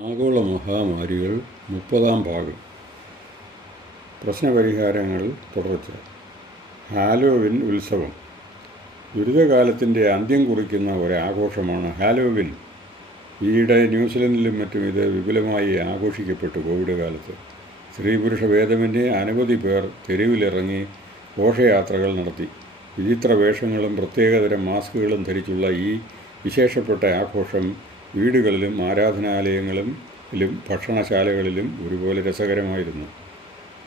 ആഗോള മഹാമാരികൾ 30-ാം ഭാഗം. പ്രശ്നപരിഹാരങ്ങൾ തുടർച്ച. ഹാലോവിൻ ഉത്സവം. ദുരിതകാലത്തിൻ്റെ അന്ത്യം കുറിക്കുന്ന ഒരാഘോഷമാണ് ഹാലോവിൻ. ഈയിടെ ന്യൂസിലൻഡിലും മറ്റും ഇത് വിപുലമായി ആഘോഷിക്കപ്പെട്ടു. കോവിഡ് കാലത്ത് സ്ത്രീ പുരുഷ ഭേദമന്യേ അനവധി പേർ തെരുവിലിറങ്ങി ഘോഷയാത്രകൾ നടത്തി. വിചിത്ര വേഷങ്ങളും പ്രത്യേകതരം മാസ്കുകളും ധരിച്ചുള്ള ഈ വിശേഷപ്പെട്ട ആഘോഷം വീടുകളിലും ആരാധനാലയങ്ങളിലും ഭക്ഷണശാലകളിലും ഒരുപോലെ രസകരമായിരുന്നു.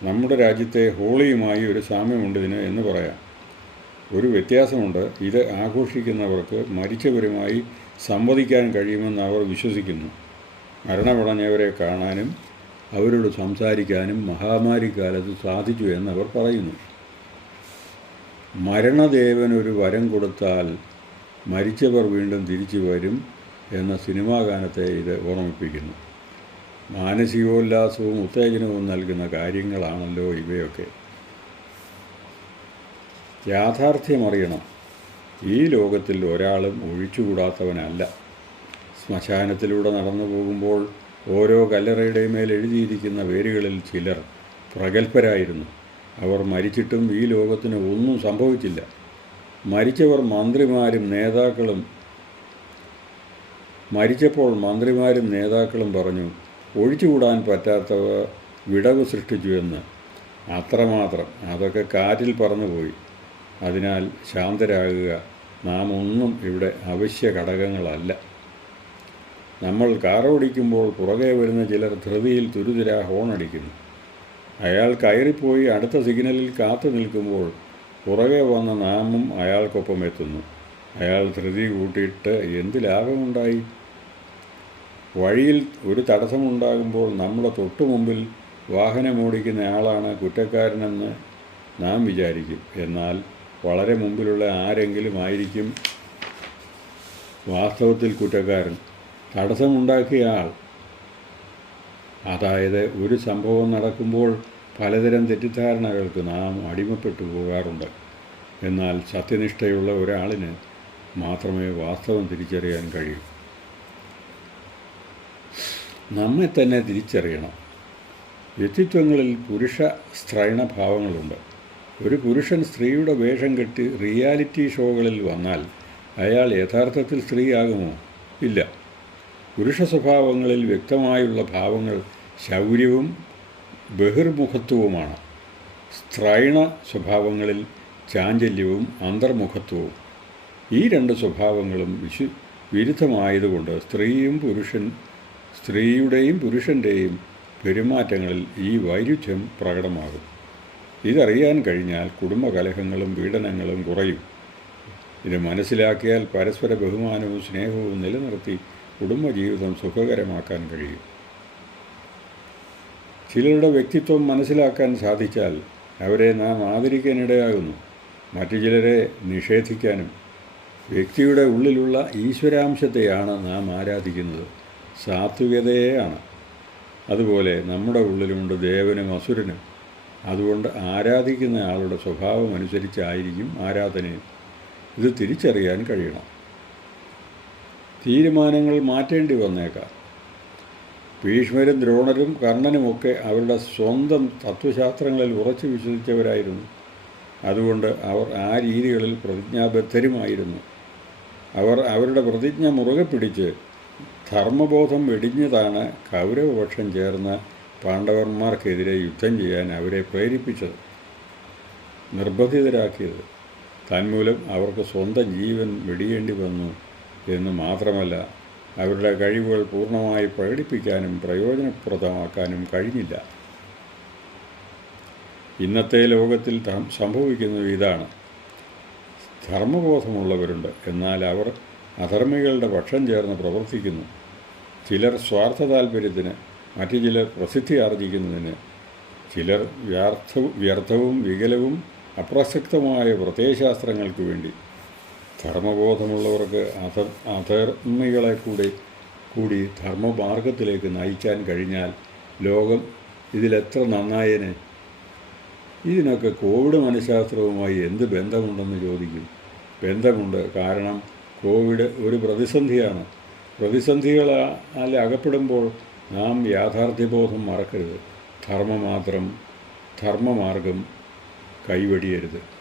നമ്മുടെ രാജ്യത്തെ ഹോളിയുമായി ഒരു സാമ്യമുണ്ടിതിന് എന്ന് പറയാം. ഒരു വ്യത്യാസമുണ്ട്. ഇത് ആഘോഷിക്കുന്നവർക്ക് മരിച്ചവരുമായി സംവദിക്കാൻ കഴിയുമെന്ന് അവർ വിശ്വസിക്കുന്നു. മരണമടഞ്ഞവരെ കാണാനും അവരോട് സംസാരിക്കാനും മഹാമാരിക്കാലത്ത് സാധിച്ചു എന്നവർ പറയുന്നു. മരണദേവനൊരു വരം കൊടുത്താൽ മരിച്ചവർ വീണ്ടും തിരിച്ചു വരും എന്ന സിനിമാ ഗാനത്തെ ഇത് ഓർമ്മിപ്പിക്കുന്നു. മാനസികോല്ലാസവും ഉത്തേജനവും നൽകുന്ന കാര്യങ്ങളാണല്ലോ ഇവയൊക്കെ. യാഥാർത്ഥ്യമറിയണം. ഈ ലോകത്തിൽ ഒരാളും ഒഴിച്ചുകൂടാത്തവനല്ല. ശ്മശാനത്തിലൂടെ നടന്നു പോകുമ്പോൾ ഓരോ കല്ലറയുടെ മേൽ എഴുതിയിരിക്കുന്ന പേരുകളിൽ ചിലർ പ്രഗത്ഭരായിരുന്നു. അവർ മരിച്ചിട്ടും ഈ ലോകത്തിന് ഒന്നും സംഭവിച്ചില്ല. മരിച്ചപ്പോൾ മന്ത്രിമാരും നേതാക്കളും ഒഴിച്ചുകൂടാൻ പറ്റാത്തവ വിടവ് സൃഷ്ടിച്ചു എന്ന്. അത്രമാത്രം. അതൊക്കെ കാറ്റിൽ പറന്നുപോയി. അതിനാൽ ശാന്തരാകുക. നാം ഒന്നും ഇവിടെ അവശ്യ ഘടകങ്ങളല്ല. നമ്മൾ കാറോടിക്കുമ്പോൾ പുറകെ വരുന്ന ചിലർ ധൃതിയിൽ തുരുതുരാ ഹോണടിക്കുന്നു. അയാൾ കയറിപ്പോയി അടുത്ത സിഗ്നലിൽ കാത്തു നിൽക്കുമ്പോൾ പുറകെ വന്ന നാമും അയാൾക്കൊപ്പം എത്തുന്നു. അയാൾ ധൃതി കൂട്ടിയിട്ട് എന്ത് ലാഭമുണ്ടായി? വഴിയിൽ ഒരു തടസ്സമുണ്ടാകുമ്പോൾ നമ്മുടെ തൊട്ടു മുമ്പിൽ വാഹനമോടിക്കുന്ന ആളാണ് കുറ്റക്കാരനെന്ന് നാം വിചാരിക്കും. എന്നാൽ വളരെ മുമ്പിലുള്ള ആരെങ്കിലും ആയിരിക്കും വാസ്തവത്തിൽ കുറ്റക്കാരൻ, തടസ്സമുണ്ടാക്കിയ ആൾ. അതായത് ഒരു സംഭവം നടക്കുമ്പോൾ പലതരം തെറ്റിദ്ധാരണകൾക്ക് നാം അടിമപ്പെട്ടു പോകാറുണ്ട്. എന്നാൽ സത്യനിഷ്ഠയുള്ള ഒരാളിന് മാത്രമേ വാസ്തവം തിരിച്ചറിയാൻ കഴിയൂ. നമ്മെ തന്നെ തിരിച്ചറിയണം. വ്യക്തിത്വങ്ങളിൽ പുരുഷ സ്ത്രൈണ ഭാവങ്ങളുണ്ട്. ഒരു പുരുഷൻ സ്ത്രീയുടെ വേഷം കെട്ടി റിയാലിറ്റി ഷോകളിൽ വന്നാൽ അയാൾ യഥാർത്ഥത്തിൽ സ്ത്രീയാകുമോ? ഇല്ല. പുരുഷ സ്വഭാവങ്ങളിൽ വ്യക്തമായുള്ള ഭാവങ്ങൾ ശൗര്യവും ബഹിർമുഖത്വവുമാണ്. സ്ത്രൈണ സ്വഭാവങ്ങളിൽ ചാഞ്ചല്യവും അന്തർമുഖത്വവും. ഈ രണ്ട് സ്വഭാവങ്ങളും വിരുദ്ധമായതുകൊണ്ട് സ്ത്രീയുടെയും പുരുഷൻ്റെയും പെരുമാറ്റങ്ങളിൽ ഈ വൈരുദ്ധ്യം പ്രകടമാകും. ഇതറിയാൻ കഴിഞ്ഞാൽ കുടുംബകലഹങ്ങളും പീഡനങ്ങളും കുറയും. ഇത് മനസ്സിലാക്കിയാൽ പരസ്പര ബഹുമാനവും സ്നേഹവും നിലനിർത്തി കുടുംബജീവിതം സുഖകരമാക്കാൻ കഴിയും. ചിലരുടെ വ്യക്തിത്വം മനസ്സിലാക്കാൻ സാധിച്ചാൽ അവരെ നാം ആദരിക്കാനിടയാകുന്നു. മറ്റു ചിലരെ നിഷേധിക്കാനും. വ്യക്തിയുടെ ഉള്ളിലുള്ള ഈശ്വരാംശത്തെയാണ് നാം ആരാധിക്കുന്നത്, സാത്വികതയെയാണ്. അതുപോലെ നമ്മുടെ ഉള്ളിലുണ്ട് ദേവനും അസുരനും. അതുകൊണ്ട് ആരാധിക്കുന്ന ആളുടെ സ്വഭാവം അനുസരിച്ചായിരിക്കും ആരാധനയും. ഇത് തിരിച്ചറിയാൻ കഴിയണം. തീരുമാനങ്ങൾ മാറ്റേണ്ടി വന്നേക്കാം. ഭീഷ്മരും ദ്രോണരും കർണനുമൊക്കെ അവരുടെ സ്വന്തം തത്വശാസ്ത്രങ്ങളിൽ ഉറച്ചു വിശ്വസിച്ചവരായിരുന്നു. അതുകൊണ്ട് അവർ ആ രീതികളിൽ പ്രതിജ്ഞാബദ്ധരുമായിരുന്നു. അവർ അവരുടെ പ്രതിജ്ഞ മുറുകെ പിടിച്ച് ധർമ്മബോധം വെടിഞ്ഞതാണ് കൗരവപക്ഷം ചേർന്ന പാണ്ഡവന്മാർക്കെതിരെ യുദ്ധം ചെയ്യാൻ അവരെ പ്രേരിപ്പിച്ചത്, നിർബന്ധിതരാക്കിയത്. തന്മൂലം അവർക്ക് സ്വന്തം ജീവൻ വെടിയേണ്ടി വന്നു എന്ന് മാത്രമല്ല, അവരുടെ കഴിവുകൾ പൂർണ്ണമായി പ്രകടിപ്പിക്കാനും പ്രയോജനപ്രദമാക്കാനും കഴിഞ്ഞില്ല. ഇന്നത്തെ ലോകത്തിൽ സംഭവിക്കുന്നത് ഇതാണ്. ധർമ്മബോധമുള്ളവരുണ്ട്, എന്നാൽ അവർ അധർമ്മികളുടെ പക്ഷം ചേർന്ന് പ്രവർത്തിക്കുന്നു. ചിലർ സ്വാർത്ഥ താൽപ്പര്യത്തിന്, മറ്റു ചിലർ പ്രസിദ്ധി ആർജിക്കുന്നതിന്, ചിലർ വ്യർത്ഥവും വികലവും അപ്രസക്തമായ പ്രത്യയശാസ്ത്രങ്ങൾക്ക് വേണ്ടി. ധർമ്മബോധമുള്ളവർക്ക് അധർമ്മികളെ കൂടി ധർമ്മമാർഗത്തിലേക്ക് നയിക്കാൻ കഴിഞ്ഞാൽ ലോകം ഇതിലെത്ര നന്നായേനെ. ഇതിനൊക്കെ കോവിഡ് മനഃശാസ്ത്രവുമായി എന്ത് ബന്ധമുണ്ടെന്ന് ചോദിക്കും. ബന്ധമുണ്ട്. കാരണം കോവിഡ് ഒരു പ്രതിസന്ധിയാണ്. പ്രതിസന്ധികളാൽ അകപ്പെടുമ്പോൾ നാം യാഥാർത്ഥ്യബോധം മറക്കരുത്. ധർമ്മമാർഗം കൈവെടിയരുത്.